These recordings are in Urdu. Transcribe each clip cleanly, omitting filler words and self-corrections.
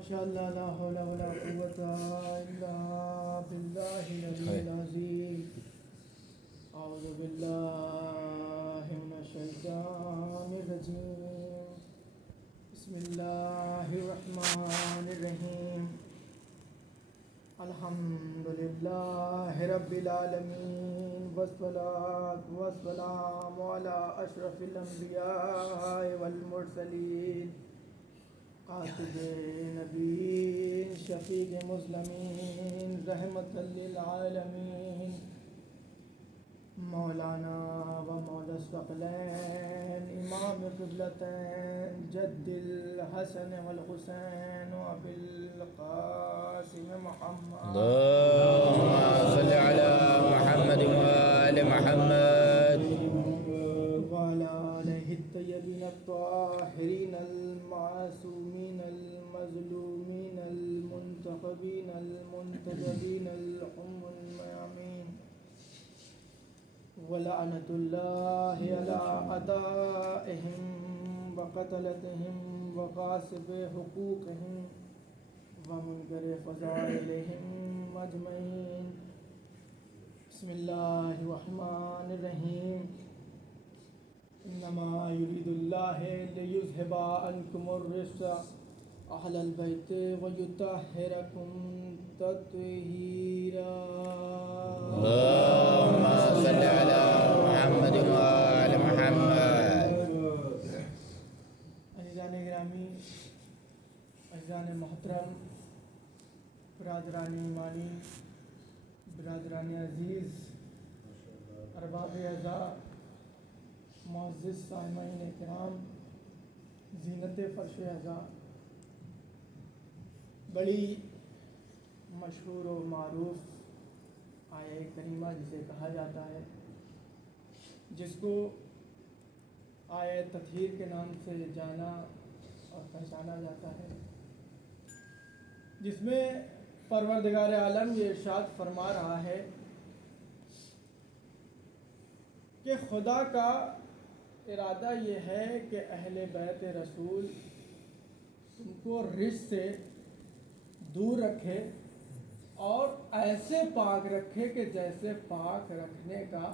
ماشاء اللہ لا حول ولا قوت الا باللہ العلی العظیم اعوذ باللہ من الشیطان الرجیم بسم اللہ الرحمن الرحیم الحمد للہ رب العالمین والصلاة والسلام علی اشرف الانبیاء والمرسلین قاتب نبیین شفیع مسلمین رحمت للعالمین مولانا و مولا الثقلین امام قبلتین جد الحسن والحسین و ابی القاسم محمد اللهم صل على محمد وآل محمد وعلى آلہ الطیبین الطاہرین المعصومین المظلومین المنتخبین المنتجبین الحم الميامین ولعنة اللہ علی اعدائہم وقتلتہم وغاصب حقوقہم ومنکر فضائلہم اجمعین بسم اللہ الرحمن الرحیم انما یرید اللہ لیذہب عنکم الرجس اہل البیت ویطہرکم تطہیرا اللهم صل على محمد وآل محمد عزیزان گرامی، عزیزان محترم، برادران ایمانی، برادران عزیز، ارباب اعزاء، معزز سامعین کرام، زینت فرش اعزاء، بڑی مشہور و معروف آیہ کریمہ جسے کہا جاتا ہے، جس کو آیہ تطہیر کے نام سے جانا اور پہچانا جاتا ہے، جس میں پروردگار عالم یہ ارشاد فرما رہا ہے کہ خدا کا ارادہ یہ ہے کہ اہل بیت رسول تم کو رجس سے دور رکھے اور ایسے پاک رکھے کہ جیسے پاک رکھنے کا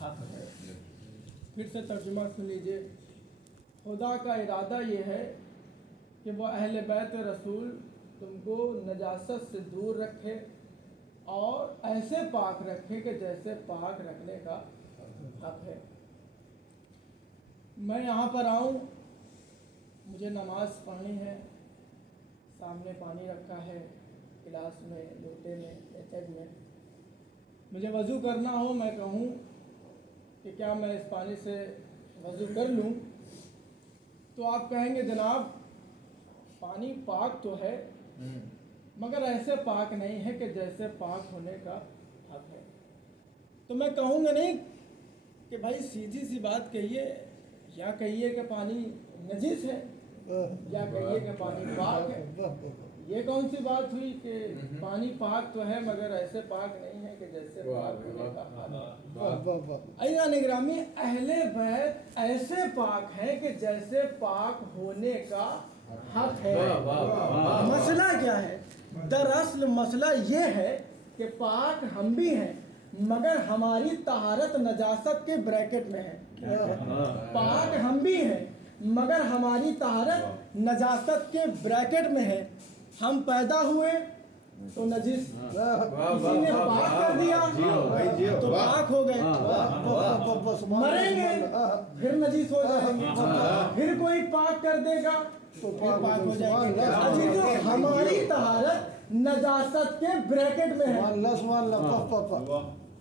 حق ہے۔ پھر سے ترجمہ سن لیجئے۔ خدا کا ارادہ یہ ہے کہ وہ اہل بیت رسول تم کو نجاست سے دور رکھے اور ایسے پاک رکھے کہ جیسے پاک رکھنے کا حق ہے۔ میں یہاں پر آؤں، مجھے نماز پڑھنی ہے، سامنے پانی رکھا ہے، گلاس میں، لوٹے میں یا جگ میں، مجھے وضو کرنا ہو، میں کہوں کہ کیا میں اس پانی سے وضو کر لوں، تو آپ کہیں گے جناب پانی پاک تو ہے مگر ایسے پاک نہیں ہے کہ جیسے پاک ہونے کا حق ہے۔ تو میں کہوں گا نہیں کہ بھائی سیدھی سی بات کہیے، یا کہیے کہ پانی نجس ہے یا کہیے کہ پانی پاک ہے۔ یہ کون سی بات ہوئی کہ پانی پاک تو ہے مگر ایسے پاک نہیں ہے کہ جیسے پاک ہونے کا حق ہے۔ عزیزان گرامی، اہل بیت ایسے پاک ہیں کہ جیسے پاک ہونے کا حق ہے۔ مسئلہ کیا ہے؟ دراصل مسئلہ یہ ہے کہ پاک ہم بھی ہیں مگر ہماری طہارت نجاست کے بریکٹ میں ہے۔ پاک ہم بھی ہیں مگر ہماری طہارت نجاست کے بریکٹ میں ہے۔ ہم پیدا ہوئے تو نجس، کسی نے پاک کر دیا تو پاک ہو گئے، مریں گے پھر نجس ہو جائیں گے، پھر کوئی پاک کر دے گا تو پھر پاک ہو جائیں گے۔ عزیزو، ہماری طہارت نجاست کے بریکٹ میں ہے۔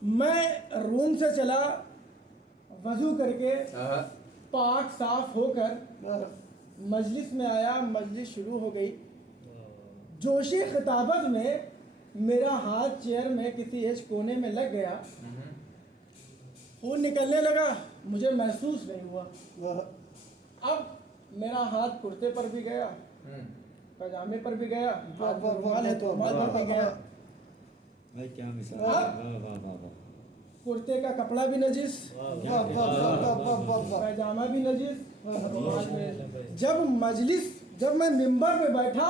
میں روم سے چلا، وضو کر کے پاک صاف ہو کر مجلس میں آیا، مجلس شروع ہو گئی، جوشی خطابت میں میرا ہاتھ چیئر میں کسی ایج کونے میں لگ گیا، خون نکلنے لگا، مجھے محسوس نہیں ہوا۔ اب میرا ہاتھ کرتے پر بھی گیا، پاجامے پر بھی گیا، رومال ہے تو رومال پر بھی گیا، کرتے کا کپڑا بھی نجس، پائجامہ بھی نجس۔ جب میں ممبر پہ بیٹھا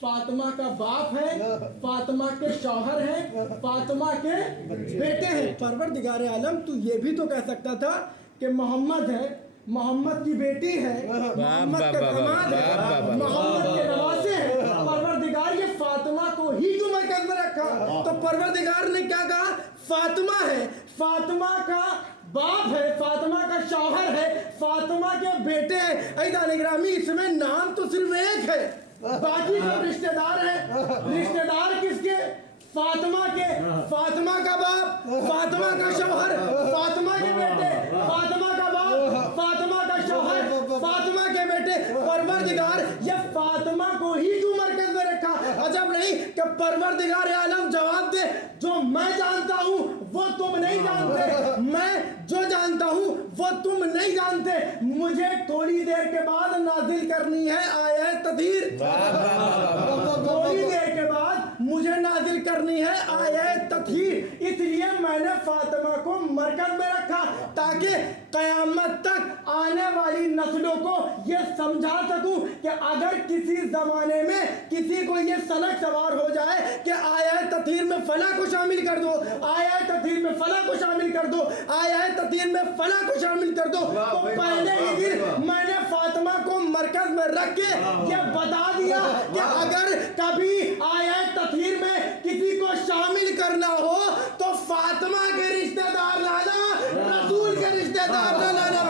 فاطمہ کا باپ ہے، فاطمہ کے شوہر ہیں، فاطمہ کے بیٹے ہیں۔ پروردگار عالم تو یہ بھی تو کہہ سکتا تھا کہ محمد ہے، محمد کی بیٹی ہے، محمد کے داماد ہے، محمد کے نواسے ہیں۔ پروردگار یہ فاطمہ کو ہی کیوں مرکز میں رکھا؟ تو پروردگار نے کیا کہا؟ فاطمہ ہے، فاطمہ کا باپ ہے، فاطمہ کا شوہر ہے، فاطمہ کے بیٹے ہیں۔ عزیزان گرامی، اس میں نام تو صرف ایک ہے، باقی سب رشتہ دار ہیں۔ رشتہ دار کس کے؟ فاطمہ کے، فاطمہ کا باپ، فاطمہ کا شوہر، فاطمہ کے بیٹے، فاطمہ کا باپ، فاطمہ کا شوہر، فاطمہ کے بیٹے۔ پروردگار یہ فاطمہ کو ہی کیوں مرکز میں رکھا؟ عجب نہیں کہ پروردگار عالم جواب دے، جو میں جانتا ہوں وہ تم نہیں جانتے، میں جو جانتا ہوں وہ تم نہیں جانتے۔ مجھے تھوڑی دیر کے بعد نازل کرنی ہے آیت تطہیر، تھوڑی دیر کے بعد مجھے نازل کرنی ہے آیت تطہیر۔ اس لیے میں نے فاطمہ کو مرکز میں رکھا تاکہ قیامت تک آنے والی نسلوں کو یہ سمجھا سکوں کہ اگر کسی زمانے میں کسی کو یہ سلک سوار ہو جائے کہ آیت تطہیر میں فلاں کو شامل کر دو، آیت تطہیر میں فلاں کو شامل کر دو، آیت تطہیر میں فلاں کو شامل کر دو، تو پہلے ہی دن میں نے فاطمہ کو مرکز میں رکھ کے یہ بتا دیا کہ اگر کبھی آیت تطہیر میں کسی کو شامل کرنا ہو تو فاطمہ کے رشتہ دار لانا، رسول کے رشتہ دار نہ لانا۔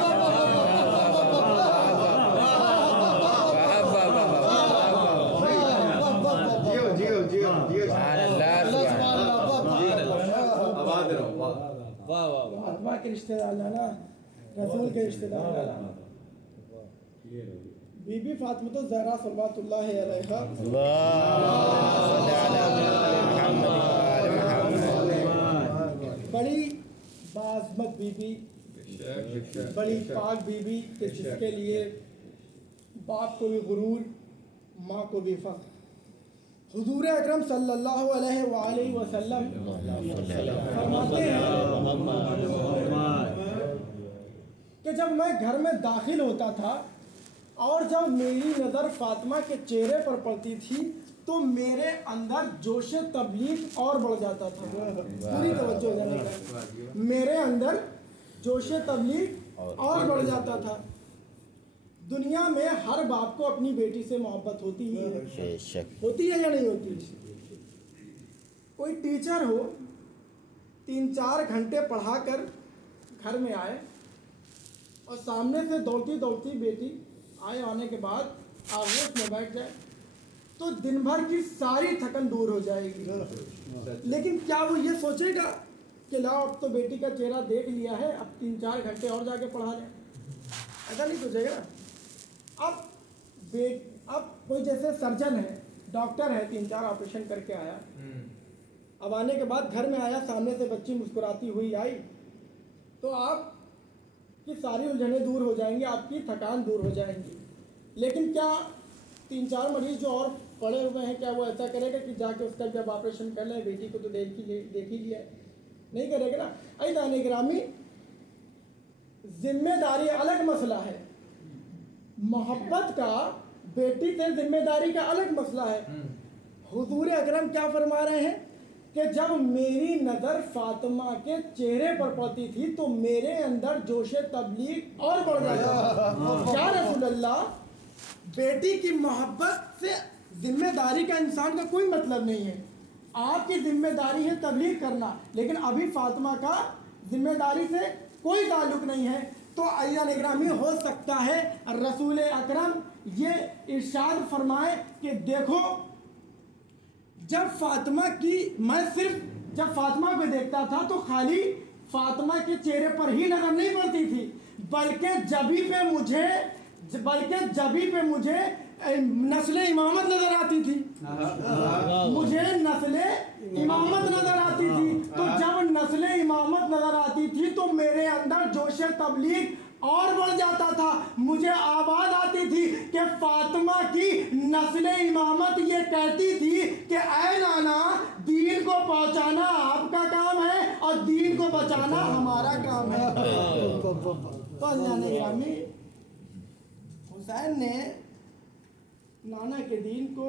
فاطمہ کے رشتہ دار لانا، رسول کے رشتہ دار لانا۔ بی بی فاطمہ الزہرا صلوات اللہ علیہا بڑی باعظمت بی بی، بڑی پاک بی بی کہ جس کے لیے باپ کو بھی غرور، ماں کو بھی فخر۔ حضور اکرم صلی اللہ علیہ وآلہ وسلم فرماتے ہیں کہ جب میں گھر میں داخل ہوتا تھا اور جب میری نظر فاطمہ کے چہرے پر پڑتی تھی تو میرے اندر جوش تبلیغ اور بڑھ جاتا تھا۔ پوری توجہ دینے کا، میرے اندر جوش تبلیغ اور بڑھ جاتا تھا۔ دنیا میں ہر باپ کو اپنی بیٹی سے محبت ہوتی ہی ہے، ہوتی ہے یا نہیں ہوتی؟ کوئی ٹیچر ہو 3-4 گھنٹے پڑھا کر گھر میں آئے اور سامنے سے دوڑتی دوڑتی بیٹی آنے کے بعد آغوش میں بیٹھ جائے تو دن بھر کی ساری تھکن دور ہو جائے گی، لیکن کیا وہ یہ سوچے گا کہ لاؤ اب تو بیٹی کا چہرہ دیکھ لیا ہے، اب 3-4 گھنٹے اور جا کے پڑھا لیں؟ ایسا نہیں سوچے گا۔ اب کوئی جیسے سرجن ہے، ڈاکٹر ہے، 3-4 آپریشن کر کے آیا، اب آنے کے بعد گھر میں آیا، سامنے سے بچی مسکراتی ہوئی آئی تو آپ کی ساری الجھنیں دور ہو جائیں گی، آپ کی تھکان دور ہو جائیں گی۔ لیکن کیا 3-4 مریض جو اور پڑے ہوئے ہیں کیا وہ ایسا کرے گا کہ جا کے اس کا جب آپریشن کر لیں، بیٹی کو تو دیکھ ہی لیا؟ نہیں کرے گا نا۔ عزیزان گرامی، ذمہ داری الگ مسئلہ ہے، محبت کا بیٹی سے ذمہ داری کا الگ مسئلہ ہے۔ حضور اکرم کیا فرما رہے ہیں کہ جب میری نظر فاطمہ کے چہرے پر پڑتی تھی تو میرے اندر جوش تبلیغ اور بڑھ جاتا تھا۔ یا رسول اللہ، بیٹی کی محبت سے ذمہ داری کا انسان کا کوئی مطلب نہیں ہے، آپ کی ذمہ داری ہے تبلیغ کرنا، لیکن ابھی فاطمہ کا ذمہ داری سے کوئی تعلق نہیں ہے۔ تو عزیزان گرامی، ہو سکتا ہے رسول اکرم یہ ارشاد فرمائے کہ دیکھو جب فاطمہ کی، میں صرف جب فاطمہ کو دیکھتا تھا تو خالی فاطمہ کے چہرے پر ہی نظر نہیں پڑتی تھی، بلکہ جبھی پہ مجھے نسل امامت نظر آتی تھی، مجھے نسل امامت نظر آتی تھی۔ تو جب نسل امامت نظر آتی تھی تو میرے اندر جوش تبلیغ اور بڑھ جاتا تھا، مجھے آواز آتی تھی کہ فاطمہ کی نسل امامت یہ کہتی تھی کہ اے نانا، دین کو پہنچانا آپ کا کام ہے اور دین کو بچانا ہمارا کام ہے۔ تو گرامی، حسین نے نانا کے دین کو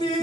3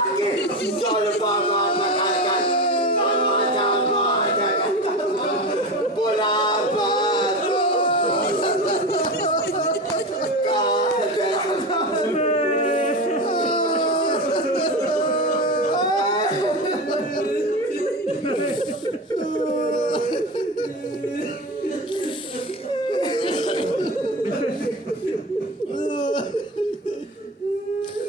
penyakit. Jangan lupa mengatakan sama-sama dengan bola batu.